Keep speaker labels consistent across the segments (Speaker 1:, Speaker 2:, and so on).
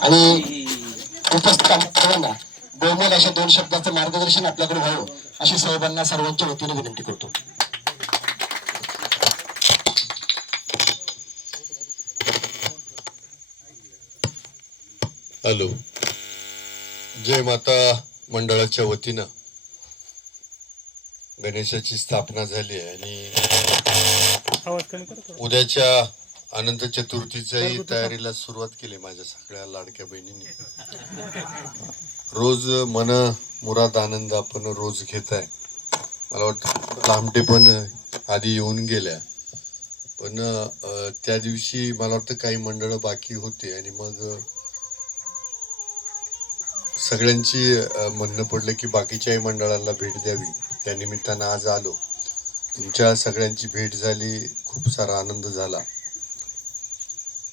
Speaker 1: आणि उपस्थित आम्हा सर्वांना अशा दोन शब्दाचं मार्गदर्शन आपल्याकडे व्हावं अशी साहेबांना सर्वांच्या वतीने विनंती करतो.
Speaker 2: हॅलो. जय माता मंडळाच्या वतीनं गणेशाची स्थापना झाली आहे आणि उद्याच्या अनंत चतुर्थीच्याही तयारीला सुरुवात केली माझ्या सगळ्या लाडक्या बहिणींनी. रोज मन मुराद आनंद आपण रोज घेत आहे मला वाटतं लांबटे पण आधी येऊन गेल्या. पण त्या दिवशी मला वाटतं काही मंडळं बाकी होते आणि मग सगळ्यांची म्हणणं पडलं की बाकीच्याही मंडळांना भेट द्यावी. त्या निमित्तानं आज आलो. तुमच्या सगळ्यांची भेट झाली. खूप सारा आनंद झाला.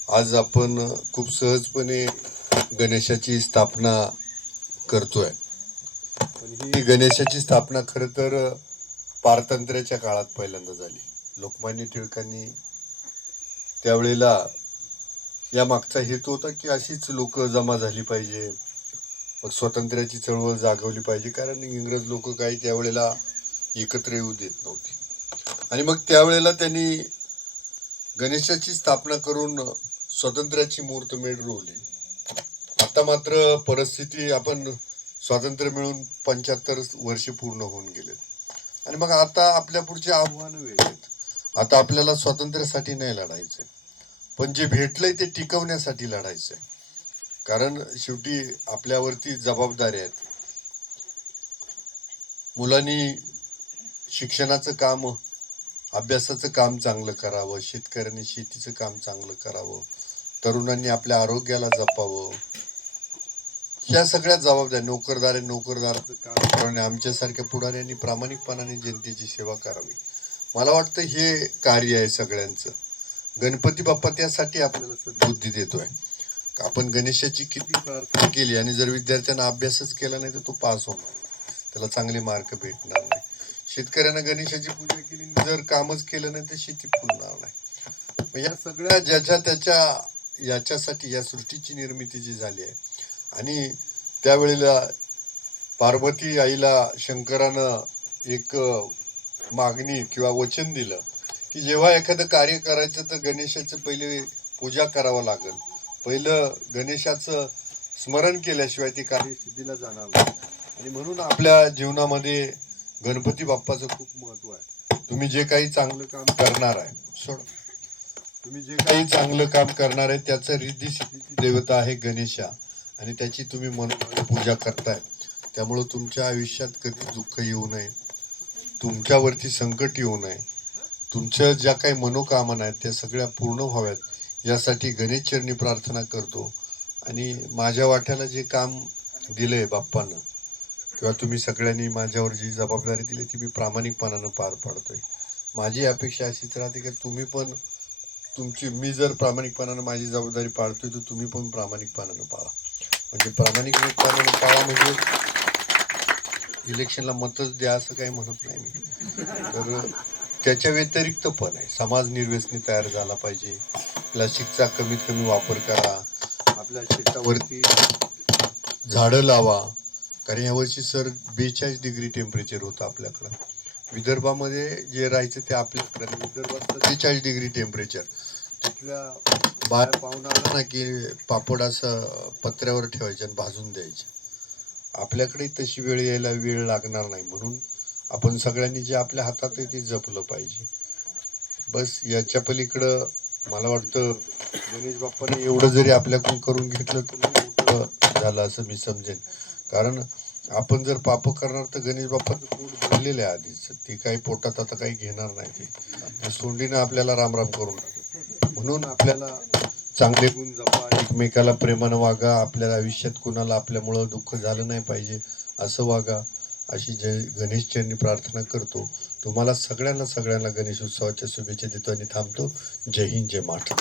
Speaker 2: आज आपण खूप सहजपणे गणेशाची स्थापना करतोय. पण ही गणेशाची स्थापना खरं तर पारतंत्र्याच्या काळात पहिल्यांदा झाली. लोकमान्य टिळकांनी त्यावेळेला या मागचा हेतू होता की अशीच लोक जमा झाली पाहिजे. मग स्वातंत्र्याची चळवळ जागवली पाहिजे. कारण इंग्रज लोक काही त्यावेळेला एकत्र येऊ देत नव्हते. आणि मग त्यावेळेला त्यांनी गणेशाची स्थापना करून स्वातंत्र्याची मुहूर्तमेढ रोवली. आता मात्र परिस्थिती आपण स्वातंत्र्य मिळून पंच्याहत्तर वर्षे पूर्ण होऊन गेले आणि मग आता आपल्या पुढचे आव्हानं वेगळे आहेत आता आपल्याला स्वातंत्र्यासाठी नाही लढायचंय. पण जे भेटलंय ते टिकवण्यासाठी लढायचंय. कारण शेवटी आपल्यावरती जबाबदारी आहेत. मुलांनी शिक्षणाचं काम अभ्यासाचं काम चांगलं करावं शेतकऱ्यांनी शेतीचं काम चांगलं करावं तरुणांनी आपल्या आरोग्याला जपावं. ह्या सगळ्या जबाबदार नोकरदार नोकरदाराचं काम करावं आमच्यासारख्या पुढाऱ्यांनी प्रामाणिकपणाने जनतेची सेवा करावी. मला वाटतं हे कार्य आहे सगळ्यांचं. गणपती बाप्पा त्यासाठी आपल्याला सद्बुद्धी देतोय. आपण गणेशाची किती प्रार्थना केली आणि जर विद्यार्थ्यांना अभ्यासच केला नाही तर तो पास होणार नाही. त्याला चांगले मार्क भेटणार नाही. शेतकऱ्यांना गणेशाची पूजा केली आणि जर कामच केलं नाही तर शेती फुलणार नाही. मग या सगळ्या ज्याच्या त्याच्या याच्यासाठी या सृष्टीची निर्मिती जी झाली आहे. आणि त्यावेळेला पार्वती आईला शंकरानं एक मागणी किंवा वचन दिलं की जेव्हा एखादं कार्य करायचं तर गणेशाचं पहिले पूजा करावं लागेल. पहिलं गणेशाचं स्मरण केल्याशिवाय ते कार्य सिद्धीला जाणार नाही. आणि म्हणून आपल्या जीवनामध्ये गणपती बाप्पाचं खूप महत्त्व आहे. तुम्ही जे काही चांगलं काम करणार आहे सोड. तुम्ही जे काही चांगलं काम करणार आहे त्याचं रिद्धी सिद्धीची देवता आहे गणेशा. आणि त्याची तुम्ही मनोभावे पूजा करताय. त्यामुळं तुमच्या आयुष्यात कधी दुःख येऊ नये. तुमच्यावरती संकट येऊ नये. तुमच्या ज्या काही मनोकामना आहेत त्या सगळ्या पूर्ण व्हाव्यात. यासाठी गणेश चरणी प्रार्थना करतो. आणि माझ्या वाट्याला जे काम दिलंय बाप्पानं किंवा तुम्ही सगळ्यांनी माझ्यावर जी जबाबदारी दिली ती मी प्रामाणिकपणानं पार पाडतोय. माझी अपेक्षा अशीच राहते की तुम्ही पण तुमची मी जर प्रामाणिकपणानं माझी जबाबदारी पाळतोय तर तुम्ही पण प्रामाणिकपणानं पाळा. म्हणजे प्रामाणिकपणानं पाळा म्हणजे इलेक्शनला मतच द्या असं काही म्हणत नाही मी. तर त्याच्या व्यतिरिक्त पण आहे. समाज निर्व्यसनी तयार झाला पाहिजे. प्लास्टिकचा कमीत कमी वापर करा. आपल्या शेतावरती झाडं लावा. कारण यावर्षी सर बेचाळीस डिग्री टेम्परेचर होतं आपल्याकडं. विदर्भामध्ये जे राहायचं ते आपल्याकडे आणि विदर्भात सत्तेचाळीस डिग्री टेम्परेचर तिथल्या बाहेर पाहून आला ना की पापड असं पत्र्यावर ठेवायचं आणि भाजून द्यायचे. आपल्याकडे तशी वेळ यायला वेळ लागणार नाही. म्हणून आपण सगळ्यांनी जे आपल्या हातात आहे ते जपलं पाहिजे. बस याच्या पलीकडं मला वाटतं गणेश बाप्पाने एवढं जरी आपल्याकडून करून घेतलं तर मोठं झालं असं मी समजेन. कारण आपण जर पाप करणार तर गणेश बाप्पाचं पोट भरलेलं आहे आधीच. ते काही पोटात आता काही घेणार नाही ते. सोंडीनं आपल्याला रामराम करून टाकत म्हणून आपल्याला चांगले गुण जपा एकमेकाला प्रेमानं वागा आपल्याला आयुष्यात कुणाला आपल्यामुळं दुःख झालं नाही पाहिजे असं वागा. अशी जय गणेश प्रार्थना करतो. तुम्हाला सगळ्यांना सगळ्यांना गणेश उत्सवाच्या शुभेच्छा देतो आणि थांबतो. जय हिंद जय महाराष्ट्र.